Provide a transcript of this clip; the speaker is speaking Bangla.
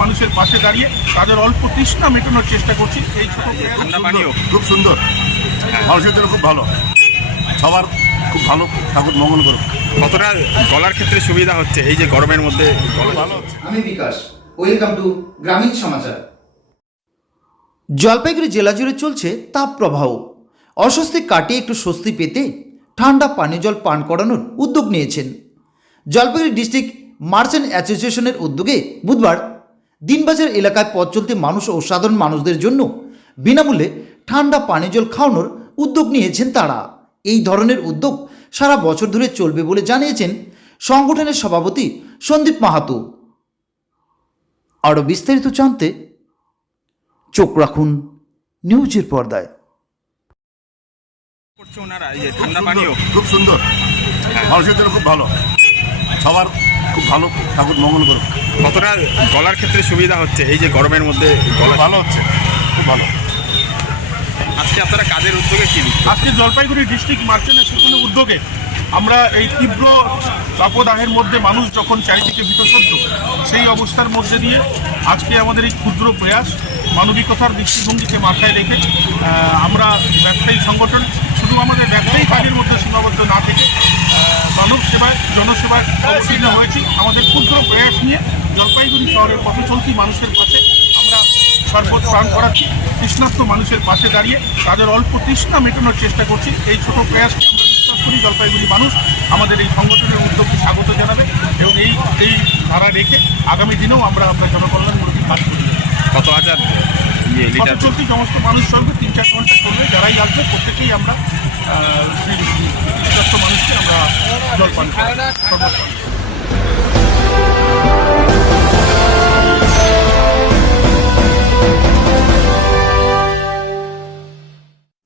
মানুষের পাশে দাঁড়িয়ে তাদের অল্প তৃষ্ণা মেটানোর চেষ্টা করছি। এই ছোট খুব সুন্দর। মানুষের জন্য খুব ভালো। সবার খুব ভালো ঠাকুর মঙ্গল করুক। কতটা গলার ক্ষেত্রে সুবিধা হচ্ছে এই যে গরমের মধ্যে? ভালো আমি বিকাশ। ওয়েলকাম টু গ্রামীণ সমাচার জলপাইগুড়ি জেলা জুড়ে চলছে তাপ প্রবাহ। অস্বস্তি কাটিয়ে একটু স্বস্তি পেতে ঠান্ডা পানীয় জল পান করানোর উদ্যোগ নিয়েছেন। জলপাইগুড়ি ডিস্ট্রিক্ট মার্চেন্ট অ্যাসোসিয়েশনের উদ্যোগে বুধবার দিনবাজার এলাকায় পথ চলতি মানুষ ও সাধারণ মানুষদের জন্য বিনামূল্যে ঠান্ডা পানীয় জল খাওয়ানোর উদ্যোগ নিয়েছেন তারা। এই ধরনের উদ্যোগ সারা বছর ধরে চলবে বলে জানিয়েছেন সংগঠনের সভাপতি সন্দীপ মাহাতো। আরও বিস্তারিত জানতে চোখ রাখুন নিউজের পর্দায়। করছে ওনারা এই ঠান্ডা পানীয় খুব সুন্দর। মানুষের জন্য খুব ভালো। সবার খুব ভালো ঠাকুর মঙ্গল করুক। কতটা গলার ক্ষেত্রে সুবিধা হচ্ছে এই যে গরমের মধ্যে গলা ভালো হচ্ছে খুব ভালো আজকে আপনারা কাজের উদ্যোগে কি? আজকে জলপাইগুড়ি ডিস্ট্রিক্ট মার্চেন্ট অ্যাসোসিয়েশনের উদ্যোগে আমরা এই তীব্র তাপদাহের মধ্যে মানুষ যখন চারিদিকে বিতসদ্য সেই অবস্থার মধ্যে দিয়ে আজকে আমাদের এই ক্ষুদ্র প্রয়াস মানবিকতার দৃষ্টিভঙ্গিকে মাথায় রেখে আমরা ব্যবসায়ী সংগঠন শুধু আমাদের ব্যবসায়ী কাজের মধ্যে সীমাবদ্ধ না থেকে মানব সেবায় জনসেবায় অবতীর্ণ হয়েছি। আমাদের ক্ষুদ্র প্রয়াস নিয়ে জলপাইগুড়ি শহরের পথ চলতি মানুষের পাশে আমরা সর্বত প্রাণ করাচ্ছি। তৃষ্ণার্ত মানুষের পাশে দাঁড়িয়ে তাদের অল্প তৃষ্ণা মেটানোর চেষ্টা করছি। এই ছোট প্রয়াসকে আমরা বিশ্বাস করি জলপাইগুড়ি মানুষ আমাদের এই সংগঠনের উদ্যোগকে স্বাগত জানাবে এবং এই এই ধারা রেখে আগামী দিনেও আমরা আমরা জনকল্যাণমূলক কাজ করি। কত হাজার ইয়ে চলতি সমস্ত মানুষ চলবে তিন চার ঘণ্টা চলবে যারাই আসবে প্রত্যেকেই আমরা আহ, সেই তৃষ্ণার্ত মানুষকে